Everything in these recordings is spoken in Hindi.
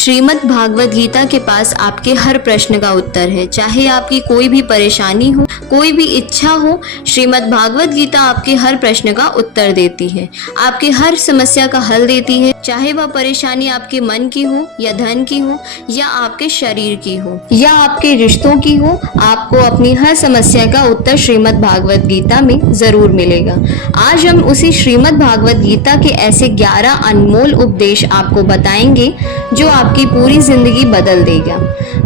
श्रीमद् भागवत गीता के पास आपके हर प्रश्न का उत्तर है। चाहे आपकी कोई भी परेशानी हो, कोई भी इच्छा हो, श्रीमद् भागवत गीता आपके हर प्रश्न का उत्तर देती है, आपके हर समस्या का हल देती है। चाहे वह परेशानी आपके मन की हो या धन की हो या आपके शरीर की हो या आपके रिश्तों की हो, आपको अपनी हर समस्या का उत्तर श्रीमद् भागवत गीता में जरूर मिलेगा। आज हम उसी श्रीमद् भागवत गीता के ऐसे 11 अनमोल उपदेश आपको बताएंगे जो आपकी पूरी जिंदगी बदल देगा।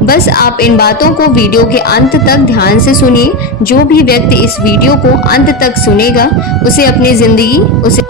बस आप इन बातों को वीडियो के अंत तक ध्यान से सुनिए। जो भी व्यक्ति इस वीडियो को अंत तक सुनेगा उसे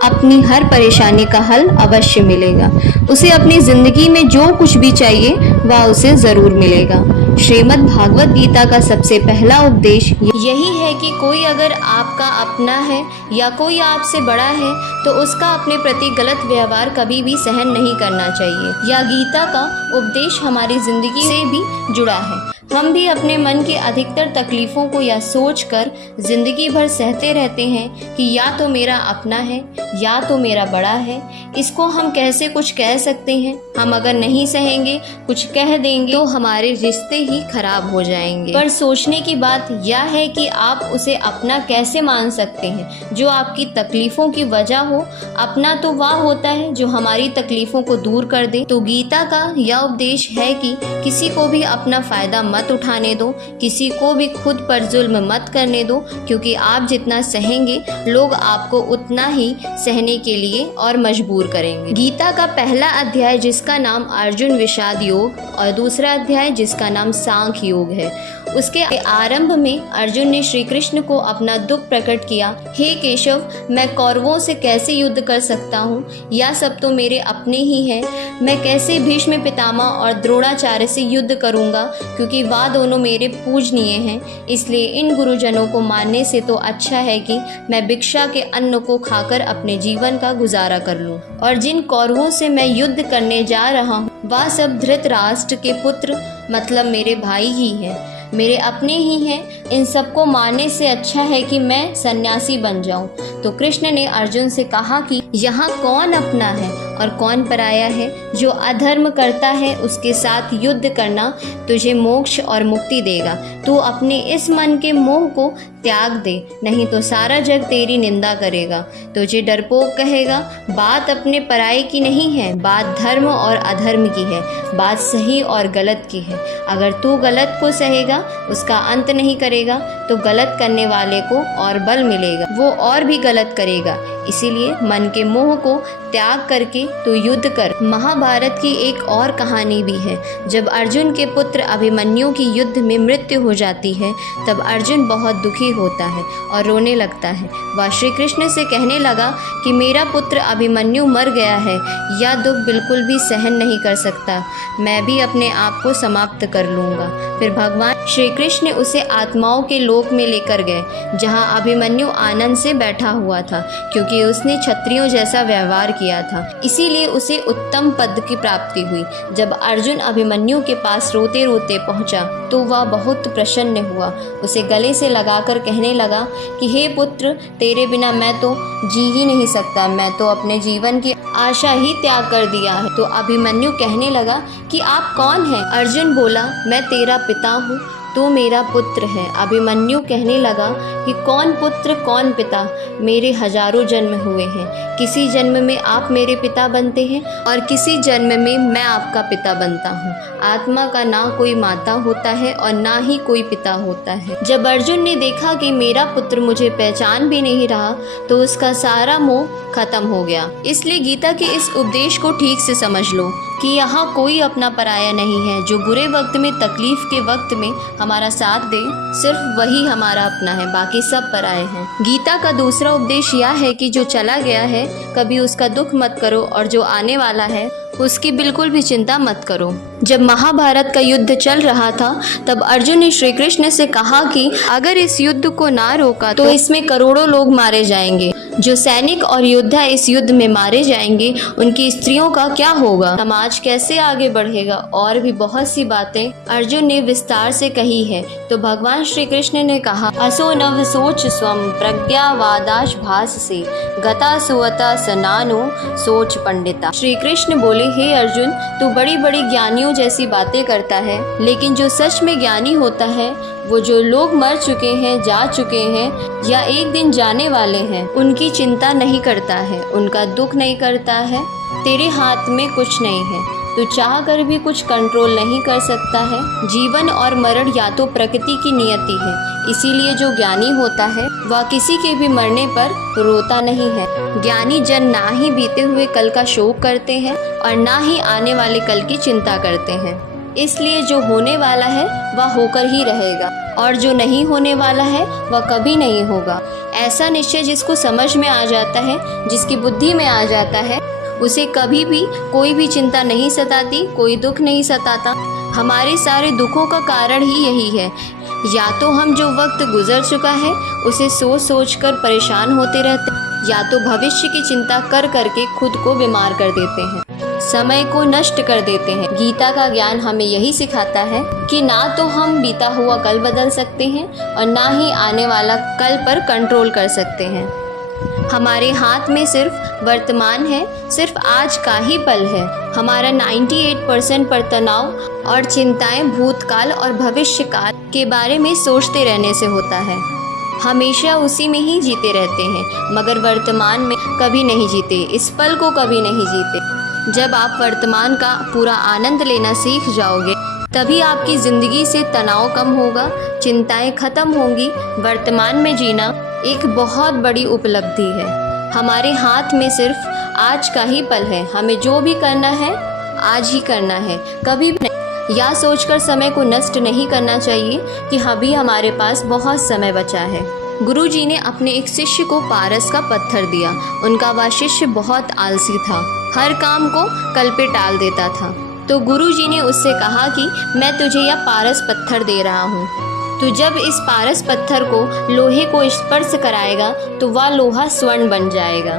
अपनी हर परेशानी का हल अवश्य मिलेगा। उसे अपनी जिंदगी में जो कुछ भी चाहिए वह उसे जरूर मिलेगा। श्रीमद् भागवत गीता का सबसे पहला उपदेश यही है कि कोई अगर आपका अपना है या कोई आपसे बड़ा है तो उसका अपने प्रति गलत व्यवहार कभी भी सहन नहीं करना चाहिए। यह गीता का उपदेश हमारी जिंदगी से भी जुड़ा है। हम भी अपने मन की अधिकतर तकलीफों को यह सोचकर जिंदगी भर सहते रहते हैं कि या तो मेरा अपना है या तो मेरा बड़ा है। इसको हम कैसे कुछ कह सकते हैं? हम अगर नहीं सहेंगे, कुछ कह देंगे तो हमारे रिश्ते ही खराब हो जाएंगे। पर सोचने की बात यह है कि आप उसे अपना कैसे मान सकते हैं जो आपकी तकलीफों की वजह हो। अपना तो वह होता है जो हमारी तकलीफों को दूर कर दे। तो गीता का यह उपदेश है कि किसी को भी अपना फायदा मत उठाने दो, किसी को भी खुद पर जुल्म मत करने दो, क्योंकि आप जितना सहेंगे लोग आपको उतना ही सहने के लिए और मजबूर करेंगे। गीता का पहला अध्याय जिसका नाम अर्जुन विषाद योग और दूसरा अध्याय जिसका नाम सांख्य योग है, उसके आरंभ में अर्जुन ने श्री कृष्ण को अपना दुख प्रकट किया। हे केशव, मैं कौरवों से कैसे युद्ध कर सकता हूँ? यह सब तो मेरे अपने ही हैं। मैं कैसे भीष्म पितामह और द्रोणाचार्य से युद्ध करूँगा, क्योंकि वह दोनों मेरे पूजनीय हैं। इसलिए इन गुरुजनों को मानने से तो अच्छा है कि मैं भिक्षा के अन्न को खाकर अपने जीवन का गुजारा कर लूँ। और जिन कौरवों से मैं युद्ध करने जा रहा हूँ वह सब धृतराष्ट्र के पुत्र मतलब मेरे भाई ही हैं, मेरे अपने ही हैं। इन सबको मारने से अच्छा है कि मैं सन्यासी बन जाऊं। तो कृष्ण ने अर्जुन से कहा कि यहाँ कौन अपना है और कौन पराया है? जो अधर्म करता है उसके साथ युद्ध करना तुझे मोक्ष और मुक्ति देगा। तू अपने इस मन के मोह को त्याग दे, नहीं तो सारा जग तेरी निंदा करेगा, तुझे डरपोक कहेगा। बात अपने पराये की नहीं है, बात धर्म और अधर्म की है, बात सही और गलत की है। अगर तू गलत को सहेगा, उसका अंत नहीं करेगा, तो गलत करने वाले को और बल मिलेगा, वो और भी गलत करेगा। इसीलिए मन के मोह को त्याग करके तू युद्ध कर। महाभारत की एक और कहानी भी है। जब अर्जुन के पुत्र अभिमन्यु की युद्ध में मृत्यु हो जाती है तब अर्जुन बहुत दुखी होता है और रोने लगता है। वह श्री कृष्ण से कहने लगा कि मेरा पुत्र अभिमन्यु मर गया है, यह दुख बिल्कुल भी सहन नहीं कर सकता, मैं भी अपने आप को समाप्त कर लूँगा। फिर भगवान श्री कृष्ण उसे आत्माओं के लोक में लेकर गए जहाँ अभिमन्यु आनंद से बैठा हुआ था, क्योंकि उसने क्षत्रियों जैसा व्यवहार किया था, इसीलिए उसे उत्तम पद की प्राप्ति हुई। जब अर्जुन अभिमन्यु के पास रोते रोते पहुंचा तो वह बहुत प्रसन्न हुआ। उसे गले से लगाकर कहने लगा कि हे पुत्र, तेरे बिना मैं तो जी ही नहीं सकता, मैं तो अपने जीवन की आशा ही त्याग कर दिया है। तो अभिमन्यु कहने लगा कि आप कौन हैं? अर्जुन बोला, मैं तेरा पिता हूँ, तू मेरा पुत्र है। अभिमन्यु कहने लगा कि कौन पुत्र कौन पिता, मेरे हजारों जन्म हुए हैं, किसी जन्म में आप मेरे पिता बनते हैं और किसी जन्म में मैं आपका पिता बनता हूँ। आत्मा का ना कोई माता होता है और ना ही कोई पिता होता है। जब अर्जुन ने देखा कि मेरा पुत्र मुझे पहचान भी नहीं रहा तो उसका सारा मोह खत्म हो गया। इसलिए गीता के इस उपदेश को ठीक से समझ लो कि यहाँ कोई अपना पराया नहीं है। जो बुरे वक्त में, तकलीफ के वक्त में हमारा साथ दे, सिर्फ वही हमारा अपना है, बाकी सब पराये हैं। गीता का दूसरा उपदेश यह है कि जो चला गया है कभी उसका दुख मत करो और जो आने वाला है उसकी बिल्कुल भी चिंता मत करो। जब महाभारत का युद्ध चल रहा था तब अर्जुन ने श्री कृष्ण से कहा कि अगर इस युद्ध को ना रोका तो इसमें करोड़ों लोग मारे जाएंगे। जो सैनिक और योद्धा इस युद्ध में मारे जाएंगे उनकी स्त्रियों का क्या होगा, समाज कैसे आगे बढ़ेगा, और भी बहुत सी बातें अर्जुन ने विस्तार से कही है। तो भगवान श्री कृष्ण ने कहा, असो नव सोच स्वम प्रज्ञावादाश भास से गता सुवता सनानो सोच पंडिता। श्री कृष्ण बोले, हे अर्जुन, तू बड़ी बड़ी ज्ञानियों जैसी बातें करता है, लेकिन जो सच में ज्ञानी होता है वो जो लोग मर चुके हैं, जा चुके हैं या एक दिन जाने वाले हैं, उनकी चिंता नहीं करता है, उनका दुख नहीं करता है। तेरे हाथ में कुछ नहीं है, तू चाह कर भी कुछ कंट्रोल नहीं कर सकता है। जीवन और मरण या तो प्रकृति की नियति है, इसीलिए जो ज्ञानी होता है वह किसी के भी मरने पर रोता नहीं है। ज्ञानी जन ना ही बीते हुए कल का शोक करते हैं और ना ही आने वाले कल की चिंता करते हैं। इसलिए जो होने वाला है वह होकर ही रहेगा और जो नहीं होने वाला है वह कभी नहीं होगा। ऐसा निश्चय जिसको समझ में आ जाता है, जिसकी बुद्धि में आ जाता है, उसे कभी भी कोई भी चिंता नहीं सताती, कोई दुख नहीं सताता। हमारे सारे दुखों का कारण ही यही है, या तो हम जो वक्त गुजर चुका है उसे सोच सोच कर परेशान होते रहते, या तो भविष्य की चिंता कर करके खुद को बीमार कर देते हैं, समय को नष्ट कर देते हैं। गीता का ज्ञान हमें यही सिखाता है कि ना तो हम बीता हुआ कल बदल सकते हैं और ना ही आने वाला कल पर कंट्रोल कर सकते हैं। हमारे हाथ में सिर्फ वर्तमान है, सिर्फ आज का ही पल है। हमारा 98% पर तनाव और चिंताएं भूतकाल और भविष्य काल के बारे में सोचते रहने से होता है। हमेशा उसी में ही जीते रहते हैं, मगर वर्तमान में कभी नहीं जीते, इस पल को कभी नहीं जीते। जब आप वर्तमान का पूरा आनंद लेना सीख जाओगे, तभी आपकी ज़िंदगी से तनाव कम होगा, चिंताएं खत्म होंगी। वर्तमान में जीना एक बहुत बड़ी उपलब्धि है। हमारे हाथ में सिर्फ आज का ही पल है, हमें जो भी करना है आज ही करना है, कभी भी नहीं। यह सोचकर समय को नष्ट नहीं करना चाहिए कि अभी हमारे पास बहुत समय बचा है। गुरु जी ने अपने एक शिष्य को पारस का पत्थर दिया। उनका वह शिष्य बहुत आलसी था, हर काम को कल पे टाल देता था। तो गुरु जी ने उससे कहा कि मैं तुझे यह पारस पत्थर दे रहा हूँ, तू जब इस पारस पत्थर को लोहे को स्पर्श कराएगा तो वह लोहा स्वर्ण बन जाएगा,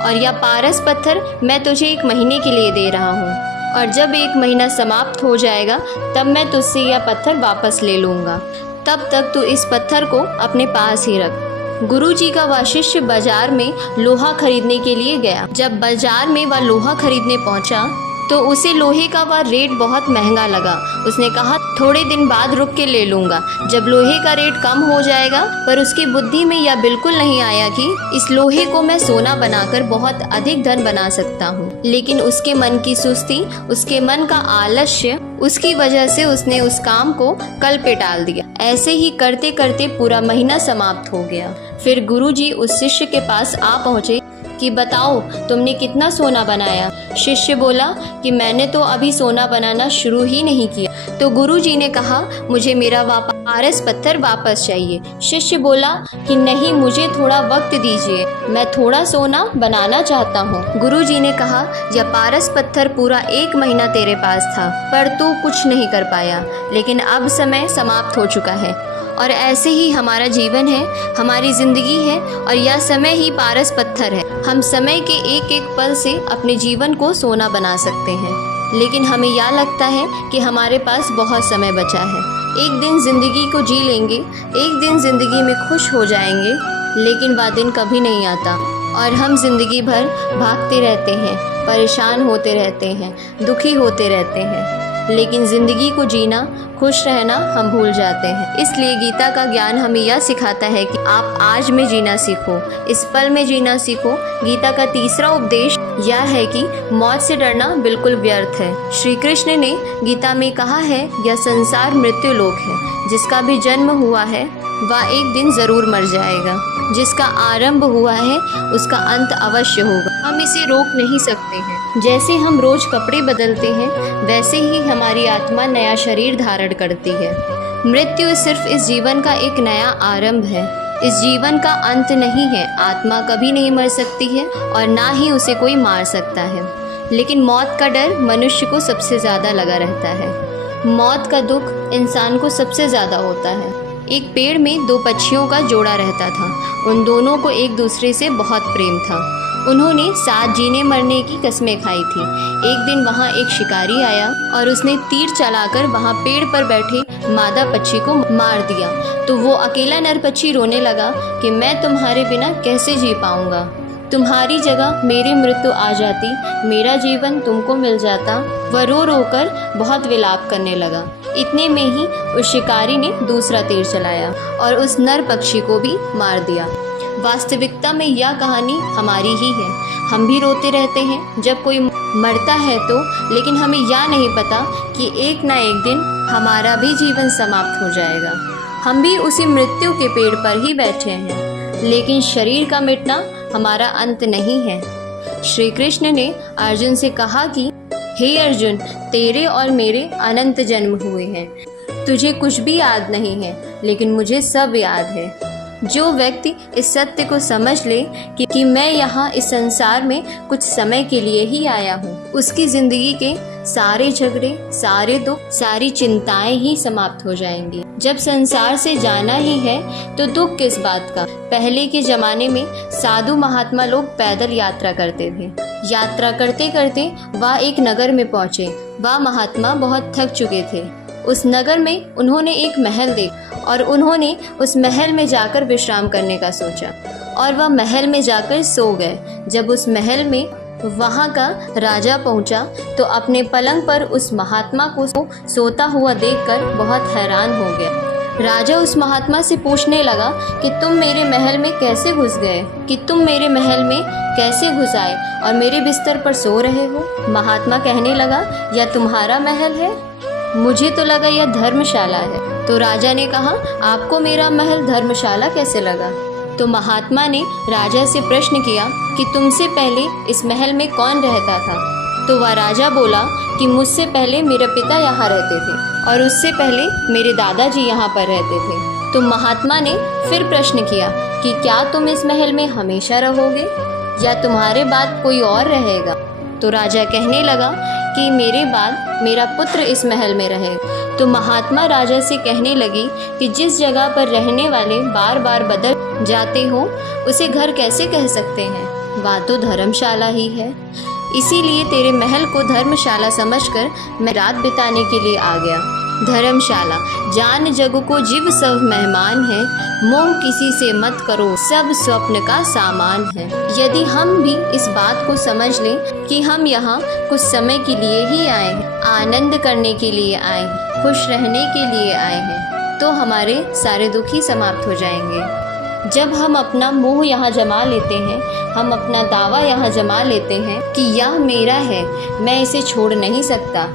और यह पारस पत्थर मैं तुझे 1 महीने के लिए दे रहा हूँ, और जब 1 महीना समाप्त हो जाएगा तब मैं तुझसे यह पत्थर वापस ले लूँगा। तब तक तू इस पत्थर को अपने पास ही रख। गुरु जी का वह शिष्य बाजार में लोहा खरीदने के लिए गया। जब बाजार में वह लोहा खरीदने पहुंचा तो उसे लोहे का वह रेट बहुत महंगा लगा। उसने कहा, थोड़े दिन बाद रुक के ले लूँगा, जब लोहे का रेट कम हो जाएगा। पर उसकी बुद्धि में यह बिल्कुल नहीं आया कि इस लोहे को मैं सोना बनाकर बहुत अधिक धन बना सकता हूँ। लेकिन उसके मन की सुस्ती, उसके मन का आलस्य, उसकी वजह से उसने उस काम को कल पे टाल दिया। ऐसे ही करते करते पूरा महीना समाप्त हो गया। फिर गुरु जी उस शिष्य के पास आ पहुँचे कि बताओ तुमने कितना सोना बनाया। शिष्य बोला कि मैंने तो अभी सोना बनाना शुरू ही नहीं किया। तो गुरु जी ने कहा, मुझे मेरा पारस पत्थर वापस चाहिए। शिष्य बोला कि नहीं, मुझे थोड़ा वक्त दीजिए, मैं थोड़ा सोना बनाना चाहता हूँ। गुरु जी ने कहा, यह पारस पत्थर पूरा 1 महीना तेरे पास था, पर तू कुछ नहीं कर पाया, लेकिन अब समय समाप्त हो चुका है। और ऐसे ही हमारा जीवन है, हमारी ज़िंदगी है, और यह समय ही पारस पत्थर है। हम समय के एक एक पल से अपने जीवन को सोना बना सकते हैं, लेकिन हमें यह लगता है कि हमारे पास बहुत समय बचा है। एक दिन ज़िंदगी को जी लेंगे, एक दिन ज़िंदगी में खुश हो जाएंगे, लेकिन वह दिन कभी नहीं आता और हम ज़िंदगी भर भागते रहते हैं, परेशान होते रहते हैं, दुखी होते रहते हैं। लेकिन ज़िंदगी को जीना, खुश रहना हम भूल जाते हैं। इसलिए गीता का ज्ञान हमें यह सिखाता है कि आप आज में जीना सीखो, इस पल में जीना सीखो। गीता का तीसरा उपदेश यह है कि मौत से डरना बिल्कुल व्यर्थ है। श्री कृष्ण ने गीता में कहा है, यह संसार मृत्यु लोक है, जिसका भी जन्म हुआ है वह एक दिन ज़रूर मर जाएगा, जिसका आरंभ हुआ है उसका अंत अवश्य होगा। हम इसे रोक नहीं सकते हैं। जैसे हम रोज कपड़े बदलते हैं, वैसे ही हमारी आत्मा नया शरीर धारण करती है। मृत्यु सिर्फ इस जीवन का एक नया आरंभ है, इस जीवन का अंत नहीं है। आत्मा कभी नहीं मर सकती है और ना ही उसे कोई मार सकता है, लेकिन मौत का डर मनुष्य को सबसे ज़्यादा लगा रहता है। मौत का दुख इंसान को सबसे ज़्यादा होता है। एक पेड़ में दो पक्षियों का जोड़ा रहता था। उन दोनों को एक दूसरे से बहुत प्रेम था। उन्होंने साथ जीने मरने की कस्में खाई थी। एक दिन वहाँ एक शिकारी आया और उसने तीर चलाकर वहाँ पेड़ पर बैठे मादा पक्षी को मार दिया। तो वो अकेला नर पक्षी रोने लगा कि मैं तुम्हारे बिना कैसे जी पाऊंगा। तुम्हारी जगह मेरी मृत्यु आ जाती, मेरा जीवन तुमको मिल जाता। वह रो रो कर बहुत विलाप करने लगा। इतने में ही उस शिकारी ने दूसरा तीर चलाया और उस नर पक्षी को भी मार दिया। वास्तविकता में यह कहानी हमारी ही है। हम भी रोते रहते हैं जब कोई मरता है तो, लेकिन हमें यह नहीं पता कि एक ना एक दिन हमारा भी जीवन समाप्त हो जाएगा। हम भी उसी मृत्यु के पेड़ पर ही बैठे हैं, लेकिन शरीर का मिटना हमारा अंत नहीं है। श्री कृष्ण ने अर्जुन से कहा कि हे अर्जुन, तेरे और मेरे अनंत जन्म हुए हैं। तुझे कुछ भी याद नहीं है, लेकिन मुझे सब याद है। जो व्यक्ति इस सत्य को समझ ले कि मैं यहाँ इस संसार में कुछ समय के लिए ही आया हूँ, उसकी जिंदगी के सारे झगड़े, सारे दुख, सारी चिंताएं ही समाप्त हो जाएंगी। जब संसार से जाना ही है तो दुख किस बात का। पहले के जमाने में साधु महात्मा लोग पैदल यात्रा करते थे। यात्रा करते करते वह एक नगर में पहुँचे। वह महात्मा बहुत थक चुके थे। उस नगर में उन्होंने एक महल देखा और उन्होंने उस महल में जाकर विश्राम करने का सोचा और वह महल में जाकर सो गए। जब उस महल में वहाँ का राजा पहुँचा तो अपने पलंग पर उस महात्मा को सोता हुआ देखकर बहुत हैरान हो गया। राजा उस महात्मा से पूछने लगा कि तुम मेरे महल में कैसे घुस गए, कि तुम मेरे महल में कैसे घुस आए और मेरे बिस्तर पर सो रहे हो। महात्मा कहने लगा, यह तुम्हारा महल है? मुझे तो लगा यह धर्मशाला है। तो राजा ने कहा, आपको मेरा महल धर्मशाला कैसे लगा? तो महात्मा ने राजा से प्रश्न किया कि तुमसे पहले इस महल में कौन रहता था? तो वह राजा बोला कि मुझसे पहले मेरे पिता यहाँ रहते थे और उससे पहले मेरे दादाजी यहाँ पर रहते थे। तो महात्मा ने फिर प्रश्न किया कि क्या तुम इस महल में हमेशा रहोगे या तुम्हारे बाद कोई और रहेगा? तो राजा कहने लगा कि मेरे बाद मेरा पुत्र इस महल में रहेगा। तो महात्मा राजा से कहने लगी कि जिस जगह पर रहने वाले बार बार बदल जाते हो उसे घर कैसे कह सकते हैं? वह तो धर्मशाला ही है। इसीलिए तेरे महल को धर्मशाला समझकर मैं रात बिताने के लिए आ गया। धर्मशाला जान जग को जीव सब मेहमान है, मोह किसी से मत करो सब स्वप्न का सामान है। यदि हम भी इस बात को समझ लें कि हम यहाँ कुछ समय के लिए ही आए हैं, आनंद करने के लिए आए हैं, खुश रहने के लिए आए हैं, तो हमारे सारे दुख ही समाप्त हो जाएंगे। जब हम अपना मोह यहाँ जमा लेते हैं, हम अपना दावा यहाँ जमा लेते हैं कि यह मेरा है, मैं इसे छोड़ नहीं सकता,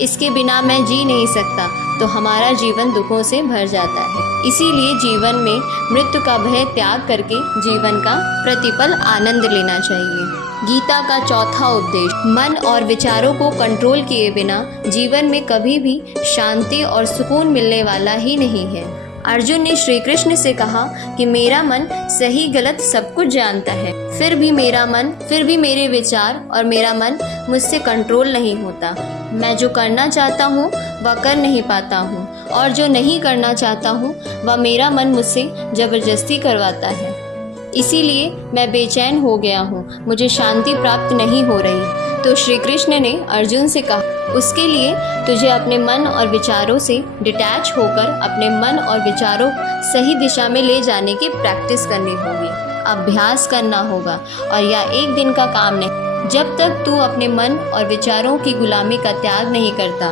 इसके बिना मैं जी नहीं सकता, तो हमारा जीवन दुखों से भर जाता है। इसीलिए जीवन में मृत्यु का भय त्याग करके जीवन का प्रतिपल आनंद लेना चाहिए। गीता का चौथा उपदेश, मन और विचारों को कंट्रोल किए बिना जीवन में कभी भी शांति और सुकून मिलने वाला ही नहीं है। अर्जुन ने श्री कृष्ण से कहा कि मेरा मन सही गलत सब कुछ जानता है, फिर भी मेरे विचार और मेरा मन मुझसे कंट्रोल नहीं होता। मैं जो करना चाहता हूँ वह कर नहीं पाता हूँ और जो नहीं करना चाहता हूँ वह मेरा मन मुझसे जबरदस्ती करवाता है। इसीलिए मैं बेचैन हो गया हूँ, मुझे शांति प्राप्त नहीं हो रही। तो श्री कृष्ण ने अर्जुन से कहा, उसके लिए तुझे अपने मन और विचारों से डिटैच होकर अपने मन और विचारों सही दिशा में ले जाने की प्रैक्टिस करनी होगी, अभ्यास करना होगा। और यह एक दिन का काम नहीं। जब तक तू अपने मन और विचारों की गुलामी का त्याग नहीं करता,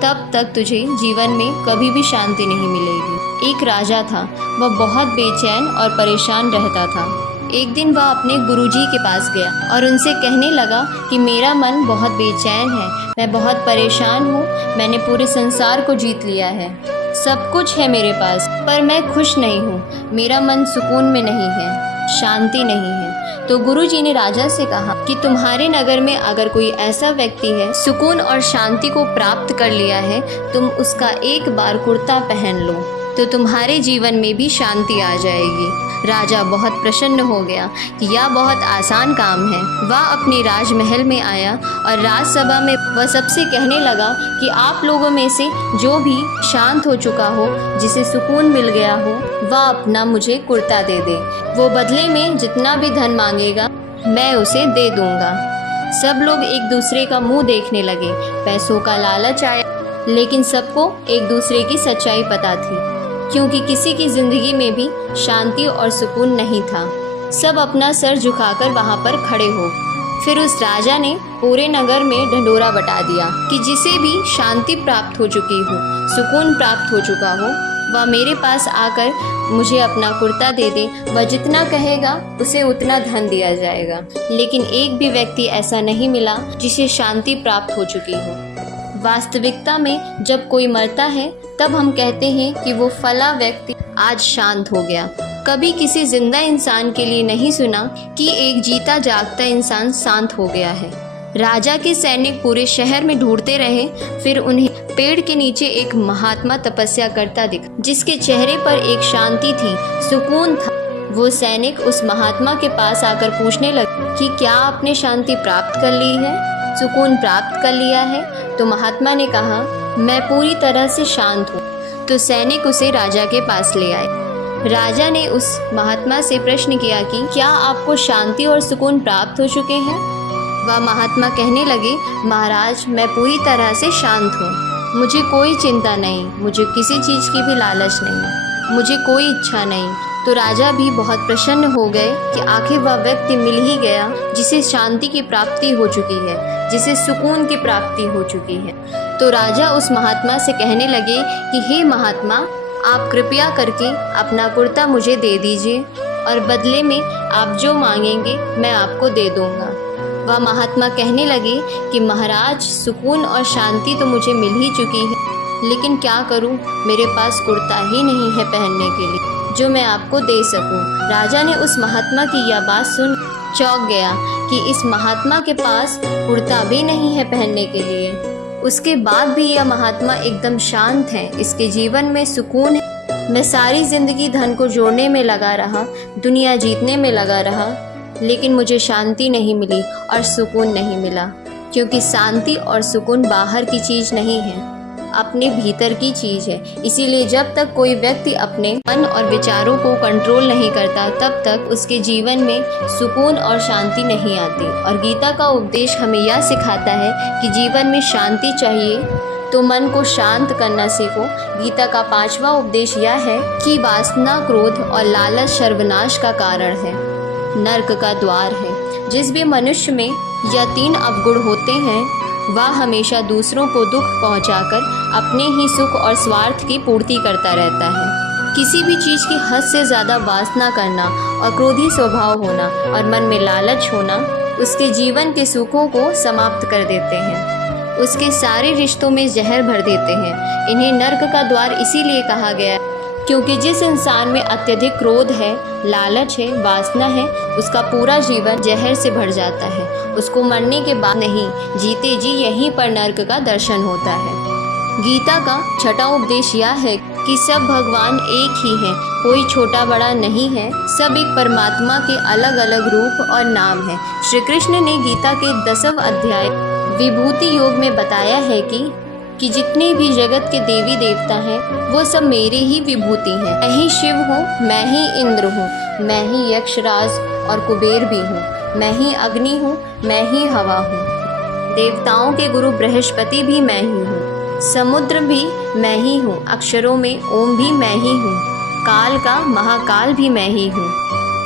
तब तक तुझे जीवन में कभी भी शांति नहीं मिलेगी। एक राजा था, वह बहुत बेचैन और परेशान रहता था। एक दिन वह अपने गुरुजी के पास गया और उनसे कहने लगा कि मेरा मन बहुत बेचैन है, मैं बहुत परेशान हूँ, मैंने पूरे संसार को जीत लिया है, सब कुछ है मेरे पास, पर मैं खुश नहीं हूँ, मेरा मन सुकून में नहीं है, शांति नहीं है। तो गुरुजी ने राजा से कहा कि तुम्हारे नगर में अगर कोई ऐसा व्यक्ति है सुकून और शांति को प्राप्त कर लिया है, तुम उसका एक बार कुर्ता पहन लो तो तुम्हारे जीवन में भी शांति आ जाएगी। राजा बहुत प्रसन्न हो गया कि यह बहुत आसान काम है। वह अपनी राजमहल में आया और राजसभा में वह सबसे कहने लगा कि आप लोगों में से जो भी शांत हो चुका हो, जिसे सुकून मिल गया हो, वह अपना मुझे कुर्ता दे दे। वो बदले में जितना भी धन मांगेगा मैं उसे दे दूंगा। सब लोग एक दूसरे का मुंह देखने लगे। पैसों का लालच आया, लेकिन सबको एक दूसरे की सच्चाई पता थी, क्योंकि किसी की जिंदगी में भी शांति और सुकून नहीं था। सब अपना सर झुकाकर वहां पर खड़े हो। फिर उस राजा ने पूरे नगर में ढंढोरा बटा दिया कि जिसे भी शांति प्राप्त हो चुकी हो, सुकून प्राप्त हो चुका हो, वह मेरे पास आकर मुझे अपना कुर्ता दे दे। वह जितना कहेगा उसे उतना धन दिया जाएगा। लेकिन एक भी व्यक्ति ऐसा नहीं मिला जिसे शांति प्राप्त हो चुकी हो। वास्तविकता में जब कोई मरता है तब हम कहते हैं कि वो फला व्यक्ति आज शांत हो गया। कभी किसी जिंदा इंसान के लिए नहीं सुना कि एक जीता जागता इंसान शांत हो गया है। राजा के सैनिक पूरे शहर में ढूंढते रहे, फिर उन्हें पेड़ के नीचे एक महात्मा तपस्या करता दिखा, जिसके चेहरे पर एक शांति थी, सुकून था। वो सैनिक उस महात्मा के पास आकर पूछने लगे कि क्या आपने शांति प्राप्त कर ली है, सुकून प्राप्त कर लिया है? तो महात्मा ने कहा, मैं पूरी तरह से शांत हूँ। तो सैनिक उसे राजा के पास ले आए। राजा ने उस महात्मा से प्रश्न किया कि क्या आपको शांति और सुकून प्राप्त हो चुके हैं? वह महात्मा कहने लगे, महाराज, मैं पूरी तरह से शांत हूँ। मुझे कोई चिंता नहीं, मुझे किसी चीज़ की भी लालच नहीं, मुझे कोई इच्छा नहीं। तो राजा भी बहुत प्रसन्न हो गए कि आखिर वह व्यक्ति मिल ही गया जिसे शांति की प्राप्ति हो चुकी है, जिसे सुकून की प्राप्ति हो चुकी है। तो राजा उस महात्मा से कहने लगे कि हे महात्मा, आप कृपया करके अपना कुर्ता मुझे दे दीजिए और बदले में आप जो मांगेंगे मैं आपको दे दूंगा। वह महात्मा कहने लगे कि महाराज, सुकून और शांति तो मुझे मिल ही चुकी है, लेकिन क्या करूं, मेरे पास कुर्ता ही नहीं है पहनने के लिए जो मैं आपको दे सकूं। राजा ने उस महात्मा की यह बात सुन चौंक गया कि इस महात्मा के पास कुर्ता भी नहीं है पहनने के लिए। उसके बाद भी यह महात्मा एकदम शांत है, इसके जीवन में सुकून है। मैं सारी जिंदगी धन को जोड़ने में लगा रहा, दुनिया जीतने में लगा रहा, लेकिन मुझे शांति नहीं मिली और सुकून नहीं मिला, क्योंकि शांति और सुकून बाहर की चीज़ नहीं है, अपने भीतर की चीज़ है। इसीलिए जब तक कोई व्यक्ति अपने मन और विचारों को कंट्रोल नहीं करता, तब तक उसके जीवन में सुकून और शांति नहीं आती। और गीता का उपदेश हमें यह सिखाता है कि जीवन में शांति चाहिए तो मन को शांत करना सीखो। गीता का 5वां उपदेश यह है कि वासना, क्रोध और लालच सर्वनाश का कारण है, नर्क का द्वार है। जिस भी मनुष्य में यह 3 अवगुण होते हैं, वह हमेशा दूसरों को दुख पहुंचाकर अपने ही सुख और स्वार्थ की पूर्ति करता रहता है। किसी भी चीज़ की हद से ज़्यादा वासना करना और क्रोधी स्वभाव होना और मन में लालच होना उसके जीवन के सुखों को समाप्त कर देते हैं, उसके सारे रिश्तों में जहर भर देते हैं। इन्हें नर्क का द्वार इसीलिए कहा गया क्योंकि जिस इंसान में अत्यधिक क्रोध है, लालच है, वासना है, उसका पूरा जीवन जहर से भर जाता है। उसको मरने के बाद नहीं, जीते जी यहीं पर नर्क का दर्शन होता है। गीता का 6वां उपदेश यह है कि सब भगवान एक ही हैं, कोई छोटा बड़ा नहीं है, सब एक परमात्मा के अलग अलग रूप और नाम है। श्री कृष्ण ने गीता के 10वें अध्याय विभूति योग में बताया है कि जितने भी जगत के देवी देवता हैं वो सब मेरे ही विभूति हैं। मैं ही शिव हूँ, मैं ही इंद्र हूँ, मैं ही यक्षराज और कुबेर भी हूँ, मैं ही अग्नि हूँ, मैं ही हवा हूँ, देवताओं के गुरु बृहस्पति भी मैं ही हूँ, समुद्र भी मैं ही हूँ, अक्षरों में ओम भी मैं ही हूँ, काल का महाकाल भी मैं ही हूँ,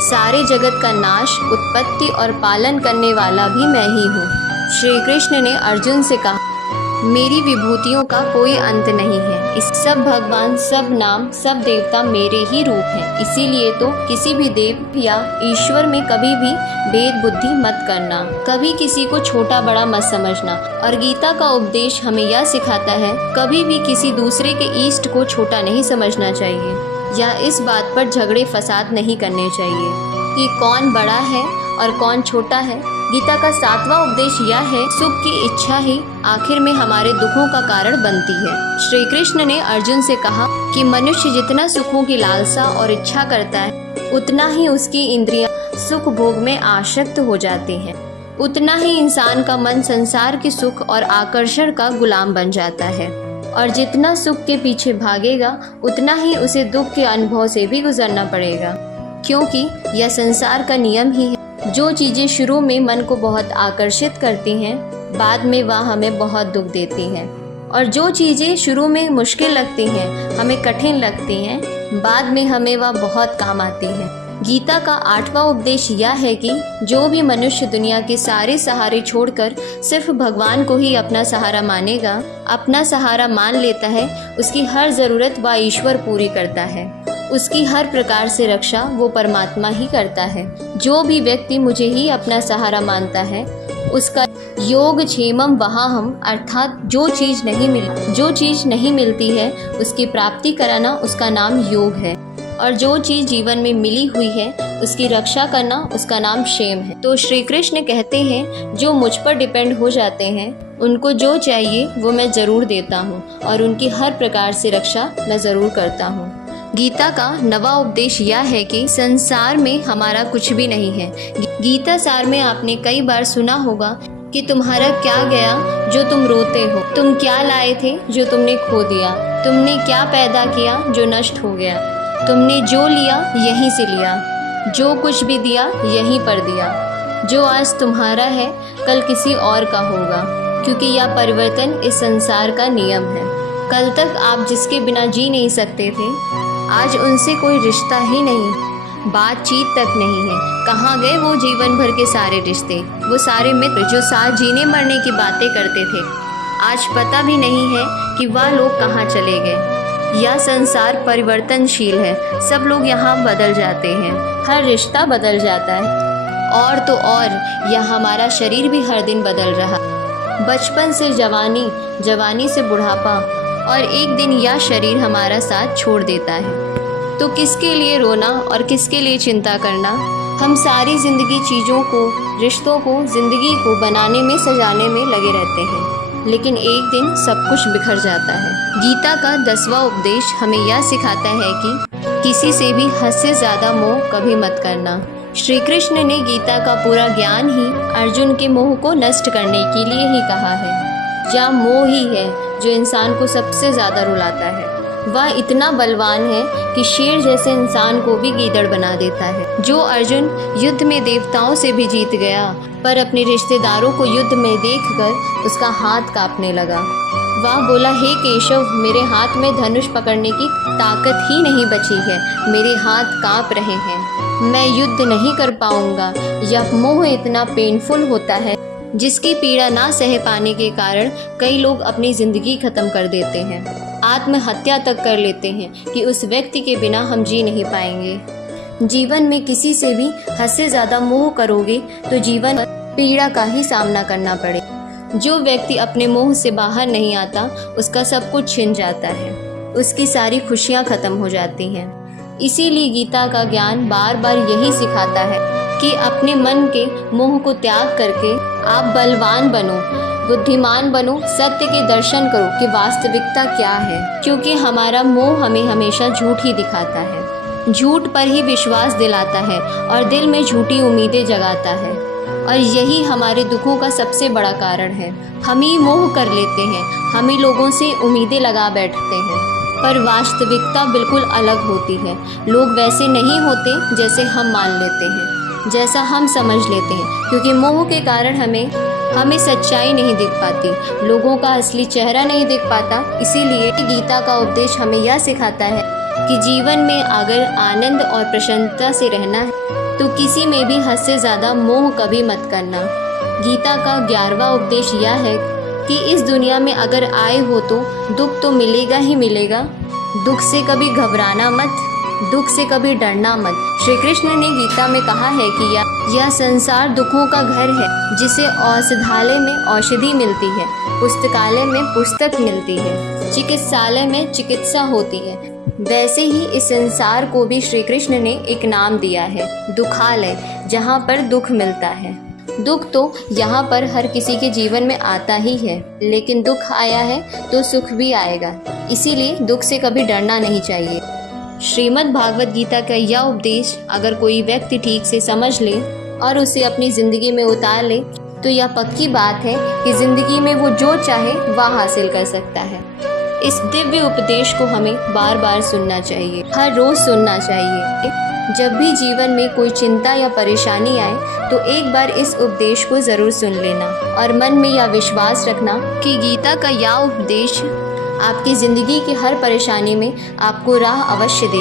सारे जगत का नाश, उत्पत्ति और पालन करने वाला भी मैं ही हूँ। श्री कृष्ण ने अर्जुन से कहा, मेरी विभूतियों का कोई अंत नहीं है। इस सब भगवान, सब नाम, सब देवता मेरे ही रूप हैं। इसीलिए तो किसी भी देव या ईश्वर में कभी भी भेद बुद्धि मत करना, कभी किसी को छोटा बड़ा मत समझना। और गीता का उपदेश हमें यह सिखाता है, कभी भी किसी दूसरे के इष्ट को छोटा नहीं समझना चाहिए या इस बात पर झगड़े फसाद नहीं करने चाहिए कि कौन बड़ा है और कौन छोटा है। गीता का 7वां उपदेश यह है, सुख की इच्छा ही आखिर में हमारे दुखों का कारण बनती है। श्री कृष्ण ने अर्जुन से कहा कि मनुष्य जितना सुखों की लालसा और इच्छा करता है, उतना ही उसकी इंद्रियां सुख भोग में आसक्त हो जाती हैं। उतना ही इंसान का मन संसार के सुख और आकर्षण का गुलाम बन जाता है, और जितना सुख के पीछे भागेगा उतना ही उसे दुख के अनुभव से भी गुजरना पड़ेगा, क्योंकि यह संसार का नियम ही है। जो चीज़ें शुरू में मन को बहुत आकर्षित करती हैं, बाद में वह हमें बहुत दुख देती हैं, और जो चीज़ें शुरू में मुश्किल लगती हैं, हमें कठिन लगती हैं, बाद में हमें वह बहुत काम आती हैं। गीता का 8वां उपदेश यह है कि जो भी मनुष्य दुनिया के सारे सहारे छोड़कर सिर्फ भगवान को ही अपना सहारा मानेगा, अपना सहारा मान लेता है, उसकी हर ज़रूरत वह ईश्वर पूरी करता है। उसकी हर प्रकार से रक्षा वो परमात्मा ही करता है। जो भी व्यक्ति मुझे ही अपना सहारा मानता है, उसका योग क्षेमम वहाहम, अर्थात जो चीज़ नहीं मिलती है उसकी प्राप्ति कराना उसका नाम योग है, और जो चीज़ जीवन में मिली हुई है उसकी रक्षा करना उसका नाम क्षेम है। तो श्री कृष्ण कहते हैं, जो मुझ पर डिपेंड हो जाते हैं उनको जो चाहिए वो मैं ज़रूर देता हूँ, और उनकी हर प्रकार से रक्षा मैं ज़रूर करता हूँ। गीता का 9वां उपदेश यह है कि संसार में हमारा कुछ भी नहीं है। गीता सार में आपने कई बार सुना होगा कि तुम्हारा क्या गया जो तुम रोते हो, तुम क्या लाए थे जो तुमने खो दिया, तुमने क्या पैदा किया जो नष्ट हो गया, तुमने जो लिया यहीं से लिया, जो कुछ भी दिया यहीं पर दिया। जो आज तुम्हारा है कल किसी और का होगा, क्योंकि यह परिवर्तन इस संसार का नियम है। कल तक आप जिसके बिना जी नहीं सकते थे, आज उनसे कोई रिश्ता ही नहीं, बातचीत तक नहीं है। कहाँ गए वो जीवन भर के सारे रिश्ते, वो सारे मित्र जो साथ जीने मरने की बातें करते थे, आज पता भी नहीं है कि वह लोग कहाँ चले गए। यह संसार परिवर्तनशील है, सब लोग यहाँ बदल जाते हैं, हर रिश्ता बदल जाता है, और तो और यह हमारा शरीर भी हर दिन बदल रहा, बचपन से जवानी, जवानी से बुढ़ापा, और एक दिन यह शरीर हमारा साथ छोड़ देता है। तो किसके लिए रोना और किसके लिए चिंता करना। हम सारी ज़िंदगी चीज़ों को, रिश्तों को, ज़िंदगी को बनाने में, सजाने में लगे रहते हैं, लेकिन एक दिन सब कुछ बिखर जाता है। गीता का 10वां उपदेश हमें यह सिखाता है कि किसी से भी हद से ज़्यादा मोह कभी मत करना। श्री कृष्ण ने गीता का पूरा ज्ञान ही अर्जुन के मोह को नष्ट करने के लिए ही कहा है। यह मोह ही है जो इंसान को सबसे ज़्यादा रुलाता है। वह इतना बलवान है कि शेर जैसे इंसान को भी गीदड़ बना देता है। जो अर्जुन युद्ध में देवताओं से भी जीत गया, पर अपने रिश्तेदारों को युद्ध में देखकर उसका हाथ कांपने लगा। वह बोला, हे केशव, मेरे हाथ में धनुष पकड़ने की ताकत ही नहीं बची है, मेरे हाथ कांप रहे हैं, मैं युद्ध नहीं कर पाऊंगा। यह मोह इतना पेनफुल होता है जिसकी पीड़ा ना सह पाने के कारण कई लोग अपनी ज़िंदगी ख़त्म कर देते हैं, आत्महत्या तक कर लेते हैं कि उस व्यक्ति के बिना हम जी नहीं पाएंगे। जीवन में किसी से भी हद से ज़्यादा मोह करोगे तो जीवन में पीड़ा का ही सामना करना पड़े। जो व्यक्ति अपने मोह से बाहर नहीं आता, उसका सब कुछ छिन जाता है, उसकी सारी खुशियाँ ख़त्म हो जाती हैं। इसीलिए गीता का ज्ञान बार बार यही सिखाता है कि अपने मन के मोह को त्याग करके आप बलवान बनो, बुद्धिमान बनो, सत्य के दर्शन करो कि वास्तविकता क्या है, क्योंकि हमारा मोह हमें हमेशा झूठ ही दिखाता है, झूठ पर ही विश्वास दिलाता है और दिल में झूठी उम्मीदें जगाता है, और यही हमारे दुखों का सबसे बड़ा कारण है। हम ही मोह कर लेते हैं, हम ही लोगों से उम्मीदें लगा बैठते हैं, पर वास्तविकता बिल्कुल अलग होती है। लोग वैसे नहीं होते जैसे हम मान लेते हैं, जैसा हम समझ लेते हैं, क्योंकि मोह के कारण हमें सच्चाई नहीं दिख पाती, लोगों का असली चेहरा नहीं दिख पाता। इसीलिए गीता का उपदेश हमें यह सिखाता है कि जीवन में अगर आनंद और प्रसन्नता से रहना है तो किसी में भी हद से ज़्यादा मोह कभी मत करना। गीता का 11वां उपदेश यह है कि इस दुनिया में अगर आए हो तो दुख तो मिलेगा ही मिलेगा, दुख से कभी घबराना मत, दुख से कभी डरना मत। श्री कृष्ण ने गीता में कहा है कि यह संसार दुखों का घर है, जिसे औषधालय में औषधि मिलती है, पुस्तकालय में पुस्तक मिलती है, चिकित्सालय में चिकित्सा होती है, वैसे ही इस संसार को भी श्री कृष्ण ने एक नाम दिया है, दुखालय, जहाँ पर दुख मिलता है। दुख तो यहाँ पर हर किसी के जीवन में आता ही है, लेकिन दुख आया है तो सुख भी आएगा, इसीलिए दुख से कभी डरना नहीं चाहिए। श्रीमद् भागवत गीता का यह उपदेश अगर कोई व्यक्ति ठीक से समझ ले और उसे अपनी ज़िंदगी में उतार ले तो यह पक्की बात है कि ज़िंदगी में वो जो चाहे वह हासिल कर सकता है। इस दिव्य उपदेश को हमें बार बार सुनना चाहिए, हर रोज़ सुनना चाहिए। जब भी जीवन में कोई चिंता या परेशानी आए तो एक बार इस उपदेश को ज़रूर सुन लेना और मन में यह विश्वास रखना कि गीता का यह उपदेश आपकी ज़िंदगी की हर परेशानी में आपको राह अवश्य दे।